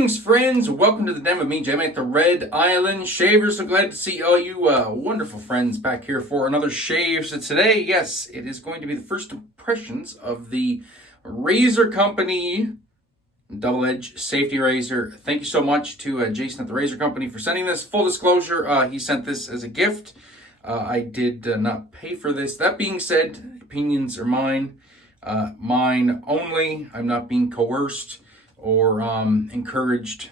Greetings, friends. Welcome to the den with me, Jim at the Red Island Shaver. So glad to see all you wonderful friends back here for another shave. So today, yes, it is going to be the first impressions of the Razor Company double-edge safety razor. Thank you so much to Jason at the Razor Company for sending this. Full disclosure, he sent this as a gift. I did not pay for this. That being said, opinions are mine. Mine only. I'm not being coerced or encouraged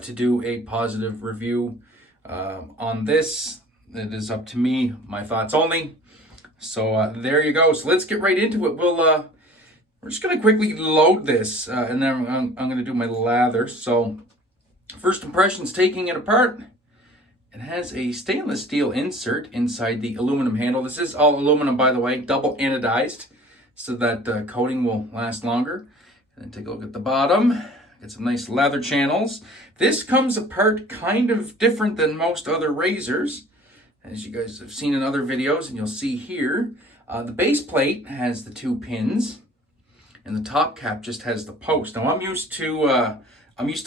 to do a positive review on this. It is up to me, my thoughts only. So there you go. So let's get right into it. We're just going to quickly load this, and then I'm going to do my lather. So first impressions, taking it apart. It has a stainless steel insert inside the aluminum handle. This is all aluminum, by the way, double anodized, so that coating will last longer. And then take a look at the bottom. Get some nice leather channels. This comes apart kind of different than most other razors, as you guys have seen in other videos, and you'll see here. The base plate has the two pins, and the top cap just has the post. Now I'm used to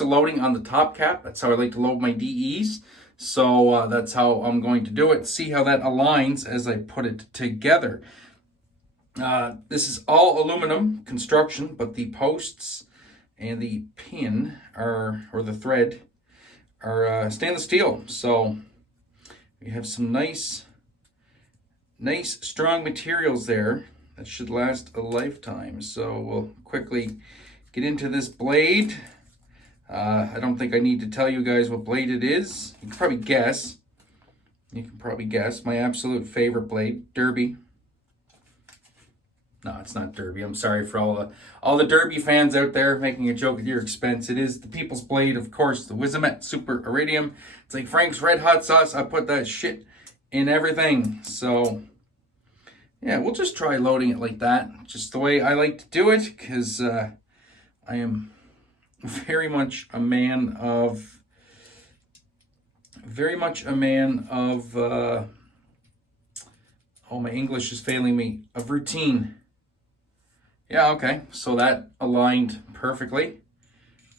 loading on the top cap. That's how I like to load my DEs. So that's how I'm going to do it. See how that aligns as I put it together. This is all aluminum construction, but the posts and the pin or the thread are stainless steel. So we have some nice strong materials there that should last a lifetime. So we'll quickly get into this blade. I don't think I need to tell you guys what blade it is. You can probably guess. My absolute favorite blade, Derby. No, it's not Derby. I'm sorry for all the Derby fans out there making a joke at your expense. It is the People's Blade, of course, the Wizamet Super Iridium. It's like Frank's Red Hot Sauce. I put that shit in everything. So yeah, we'll just try loading it like that, just the way I like to do it, because I am very much a man of oh, my English is failing me, of routine. Yeah, okay, so that aligned perfectly.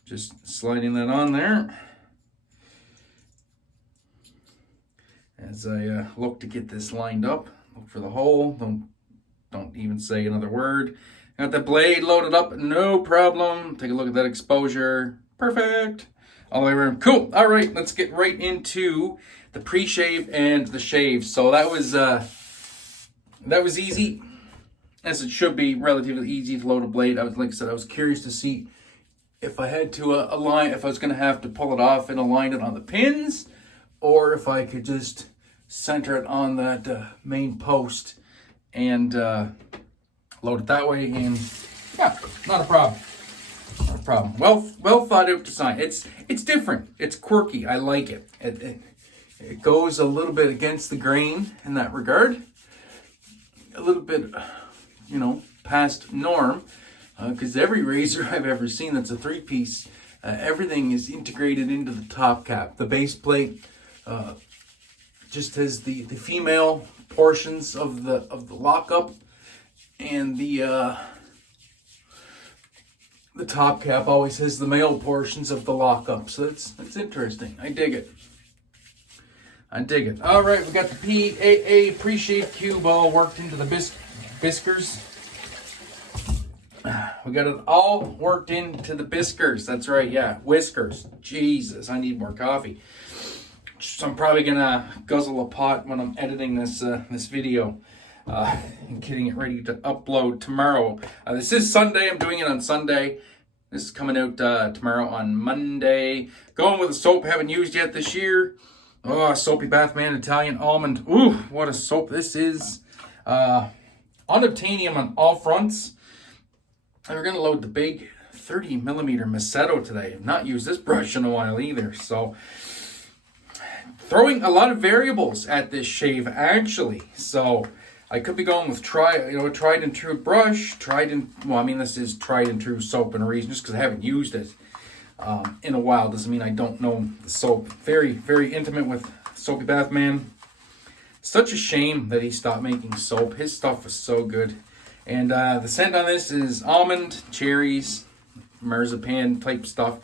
Just sliding that on there. As I look to get this lined up, look for the hole, don't even say another word. Got the blade loaded up, no problem. Take a look at that exposure. Perfect. All the way around. Cool. All right, let's get right into the pre-shave and the shave. So that was easy, as it should be. Relatively easy to load a blade. Like I said, I was curious to see if I had to align, if I was going to have to pull it off and align it on the pins, or if I could just center it on that main post and load it that way, and yeah, not a problem. Not a problem. Well thought out design. It's different. It's quirky. I like it. It goes a little bit against the grain in that regard. A little bit, past norm, because every razor I've ever seen that's a three-piece, everything is integrated into the top cap. The base plate just has the female portions of the lockup, and the top cap always has the male portions of the lockup. So it's interesting. I dig it. All right, we got the PAA pre-shave cube all worked into the biskers. We got it all worked into the biskers. That's right, yeah, whiskers. Jesus, I need more coffee. So I'm probably gonna guzzle a pot when I'm editing this video. And getting it ready to upload tomorrow. This is Sunday. I'm doing it on Sunday. This is coming out tomorrow on Monday. Going with a soap I haven't used yet this year. Oh, Soapy Bathman Italian Almond. Ooh, what a soap this is. Unobtainium on all fronts. And we're going to load the big 30 millimeter Maseto today. I've not used this brush in a while either. So throwing a lot of variables at this shave, actually. So I could be going with tried and true brush, this is tried and true soap and reason, just because I haven't used it in a while doesn't mean I don't know the soap. Very, very intimate with Soapy Bathman. Such a shame that he stopped making soap. His stuff was so good. And the scent on this is almond, cherries, marzipan type stuff.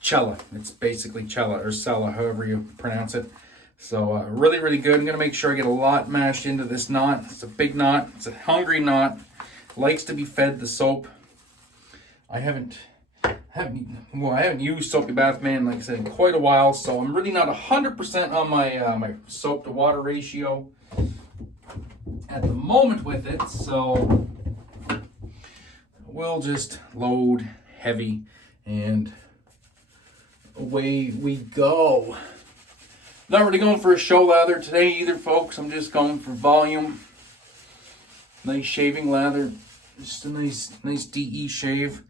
Cella. It's basically Cella or Cella, however you pronounce it. So really, really good. I'm going to make sure I get a lot mashed into this knot. It's a big knot. It's a hungry knot. Likes to be fed the soap. I haven't used Soapy Bathman, like I said, in quite a while, so I'm really not 100% on my my soap to water ratio at the moment with it. So we'll just load heavy and away we go. Not really going for a show lather today either, folks. I'm just going for volume. Nice shaving lather. Just a nice DE shave.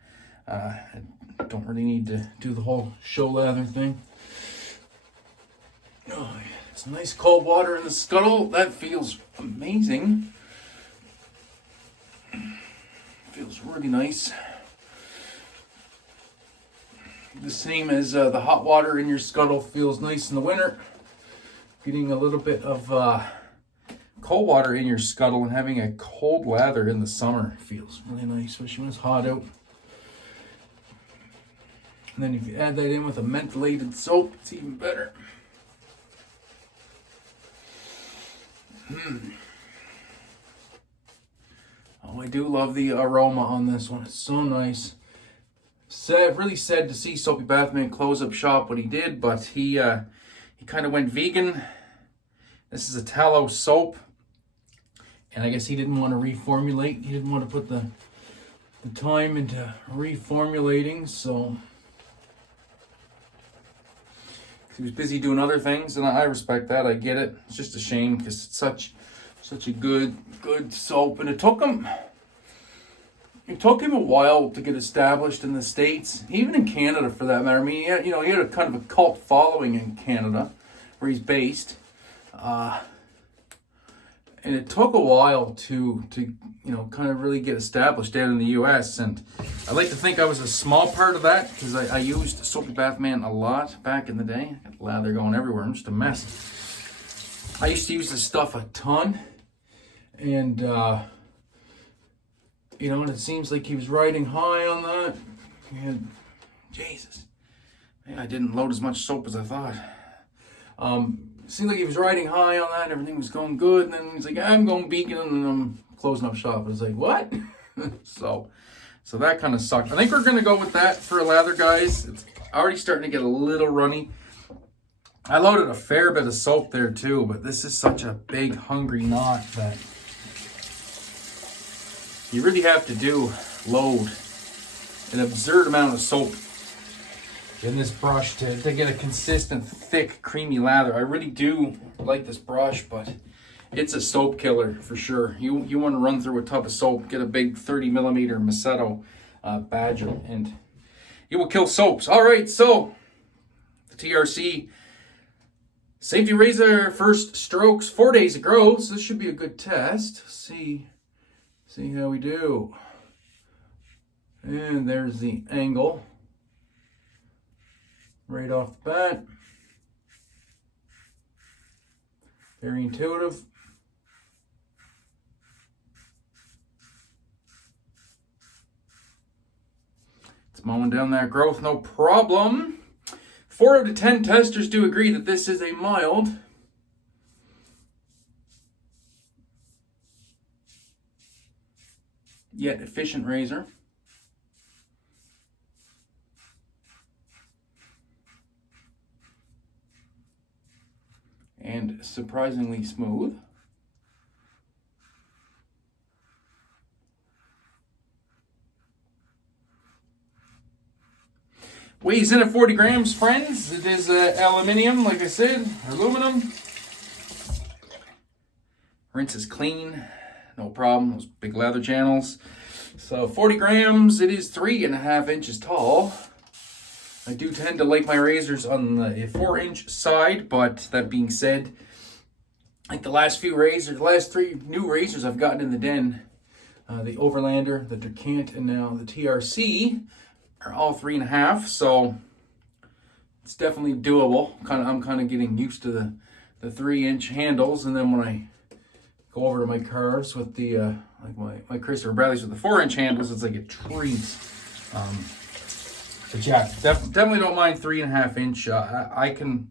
I don't really need to do the whole show lather thing. Oh, it's nice cold water in the scuttle. That feels amazing. Feels really nice. The same as the hot water in your scuttle feels nice in the winter. Getting a little bit of cold water in your scuttle and having a cold lather in the summer feels really nice, especially when it's hot out. And then if you add that in with a mentholated soap, it's even better. Oh, I do love the aroma on this one. It's so nice. Really sad to see Soapy Bathman close up shop what he did, but he kind of went vegan. This is a tallow soap, and I guess he didn't want to reformulate. He didn't want to put the time into reformulating, so he was busy doing other things, and I respect that. I get it. It's just a shame because it's such a good soap, and it took him a while to get established in the States, even in Canada for that matter. I mean, he had a kind of a cult following in Canada, where he's based, and it took a while to kind of really get established down in the U.S. And I like to think I was a small part of that because I used Soapy Bathman a lot back in the day. I got lather going everywhere. I'm just a mess. I used to use this stuff a ton, and and it seems like he was riding high on that. And Jesus, man, I didn't load as much soap as I thought. It seemed like he was riding high on that. Everything was going good, and then he's like, "I'm going vegan," and I'm closing up shop. I was like, "What?" so that kind of sucked. I think we're gonna go with that for a lather, guys. It's already starting to get a little runny. I loaded a fair bit of soap there too, but this is such a big, hungry knot that you really have to load an absurd amount of soap in this brush to get a consistent, thick, creamy lather. I really do like this brush, but it's a soap killer for sure. You want to run through a tub of soap, get a big 30 millimeter Maseto Badger, and you will kill soaps. All right, so the TRC Safety Razor first strokes 4 days ago, so this should be a good test. See how we do. And there's the angle right off the bat. Very intuitive. It's mowing down that growth, no problem. 4 out of 10 testers do agree that this is a mild, yet efficient razor. And surprisingly smooth. Weighs in at 40 grams, friends. It is aluminium, like I said, aluminum. Rinse is clean, no problem. Those big lather channels. So 40 grams, it is 3.5 inches tall. I do tend to like my razors on the 4-inch side, but that being said, like the last 3 new razors I've gotten in the den, the Overlander, the Discontinued, and now the TRC, are all 3.5, so it's definitely doable. I'm kind of getting used to the 3-inch handles, and then when I go over to my cars with the like my Christopher Bradleys with the 4-inch handles, it's like a treat. But yeah, definitely don't mind 3.5 inch. I can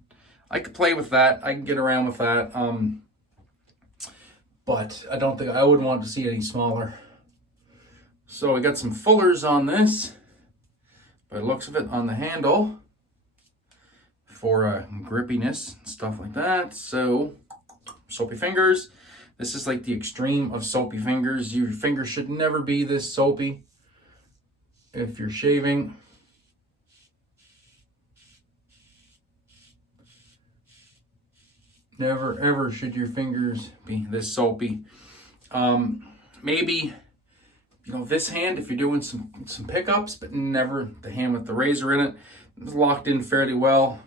play with that. I can get around with that. But I don't think I wouldn't want to see any smaller. So we got some fullers on this, by the looks of it, on the handle for grippiness and stuff like that. So soapy fingers. This is like the extreme of soapy fingers. Your fingers should never be this soapy if you're shaving. Never ever should your fingers be this soapy. Maybe, you know, this hand if you're doing some pickups, but never the hand with the razor in it. It's locked in fairly well,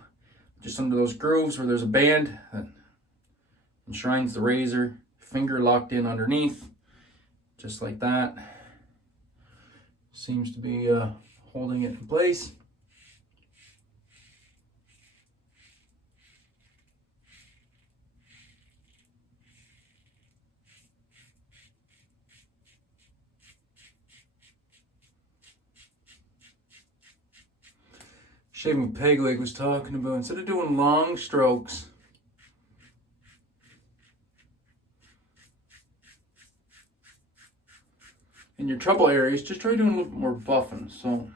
just under those grooves where there's a band that enshrines the razor. Finger locked in underneath, just like that. Seems to be holding it in place. Shaving Peg Leg was talking about, instead of doing long strokes, in your trouble areas, just try doing a little bit more buffing. So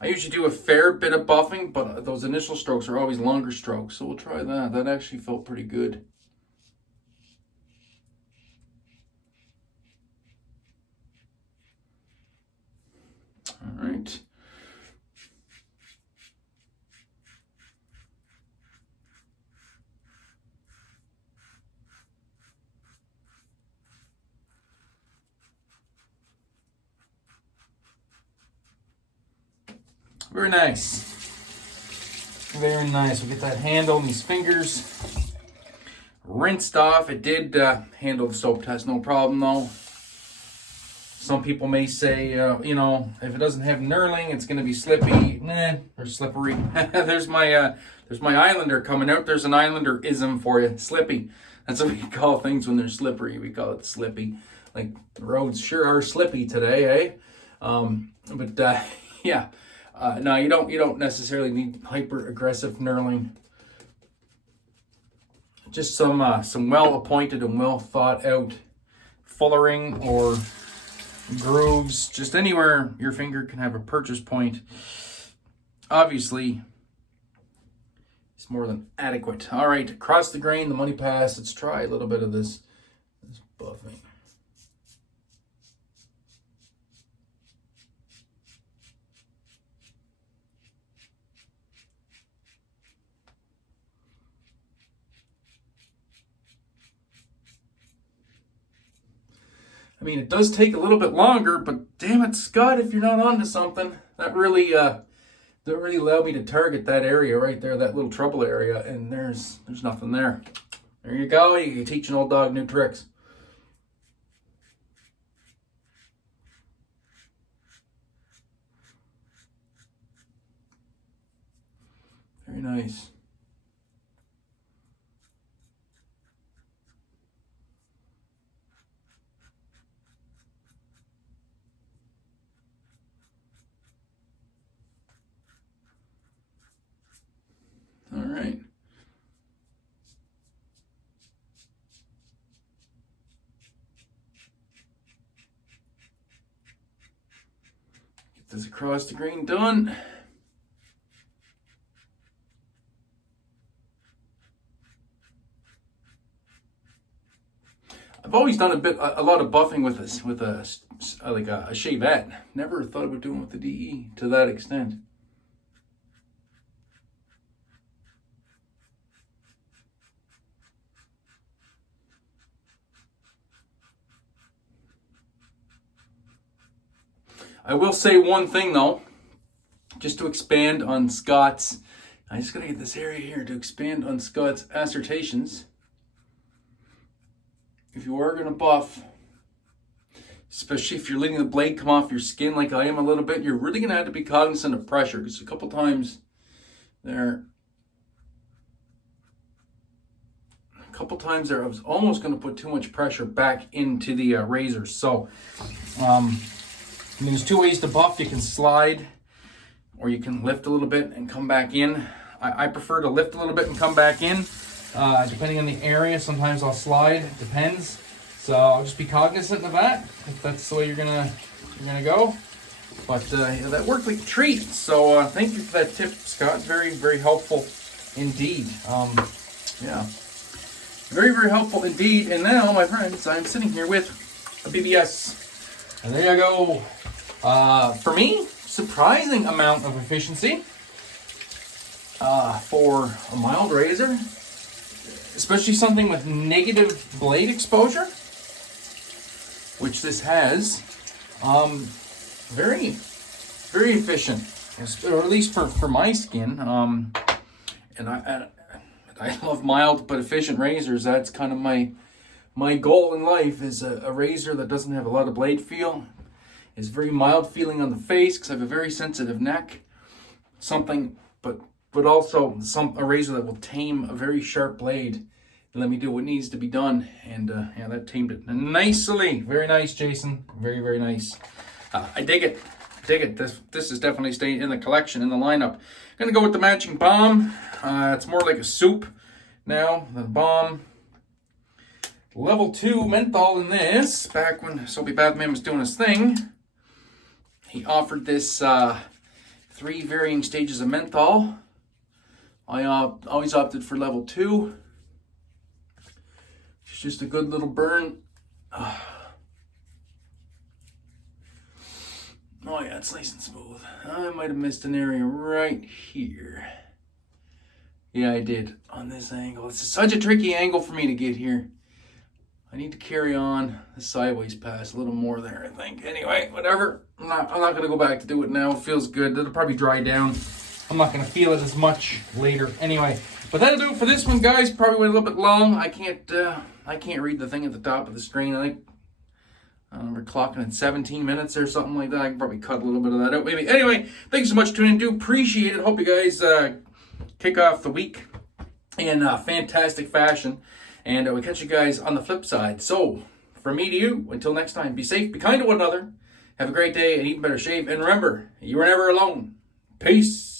I usually do a fair bit of buffing, but those initial strokes are always longer strokes. So we'll try that. That actually felt pretty good. All right. Very nice. Very nice. We'll get that handle and these fingers rinsed off. It did handle the soap test, no problem though. Some people may say, you know, if it doesn't have knurling, it's going to be slippy. Nah, or slippery. There's my Islander coming out. There's an Islander-ism for you. Slippy. That's what we call things when they're slippery. We call it slippy. Like, the roads sure are slippy today, eh? Yeah. No, you don't necessarily need hyper-aggressive knurling. Just some well-appointed and well-thought-out fullering or grooves, just anywhere your finger can have a purchase point. Obviously, it's more than adequate. All right, across the grain, the money pass. Let's try a little bit of this buffing. I mean, it does take a little bit longer, but damn it, Scott, if you're not onto something, that really allowed me to target that area right there, that little trouble area, and there's nothing there. There you go. You teach an old dog new tricks. Very nice. All right. Get this across the grain done. I've always done a lot of buffing with a shavette. Never thought about doing it with the DE to that extent. I will say one thing though, just to expand on Scott's, I'm just going to get this area here to expand on Scott's assertions. If you are going to buff, especially if you're letting the blade come off your skin like I am a little bit, you're really going to have to be cognizant of pressure. Because a couple times there, I was almost going to put too much pressure back into the razor. So, And there's two ways to buff. You can slide, or you can lift a little bit and come back in. I prefer to lift a little bit and come back in, depending on the area. Sometimes I'll slide, it depends. So I'll just be cognizant of that, if that's the way you're gonna go. But that worked like a treat. So thank you for that tip, Scott. Very, very helpful indeed. Yeah, very, very helpful indeed. And now, my friends, I'm sitting here with a BBS. And there you go. For me, surprising amount of efficiency for a mild razor, especially something with negative blade exposure, which this has. Very, very efficient, or at least for my skin. And I love mild but efficient razors. That's kind of my goal in life, is a razor that doesn't have a lot of blade feel. Is very mild feeling on the face, because I have a very sensitive neck. But also a razor that will tame a very sharp blade and let me do what needs to be done. And yeah, that tamed it nicely. Very nice, Jason. Very, very nice. I dig it. Dig it. This is definitely staying in the collection, in the lineup. Gonna go with the matching balm. It's more like a soup now than a balm. Level 2 menthol in this. Back when Soapy Bathman was doing his thing, he offered this 3 varying stages of menthol. I always opted for level 2. It's just a good little burn. Oh yeah, it's nice and smooth. I might have missed an area right here. Yeah, I did on this angle. It's such a tricky angle for me to get here. I need to carry on the sideways pass a little more there, I think. Anyway, whatever. I'm not going to go back to do it now. It feels good. It'll probably dry down. I'm not going to feel it as much later. Anyway, but that'll do it for this one, guys. Probably went a little bit long. I can't read the thing at the top of the screen. I think we're clocking at 17 minutes or something like that. I can probably cut a little bit of that out, maybe. Anyway, thanks so much for tuning in. Do appreciate it. Hope you guys kick off the week in fantastic fashion. And we catch you guys on the flip side. So, from me to you, until next time, be safe, be kind to one another, have a great day, and even better shave. And remember, you are never alone. Peace.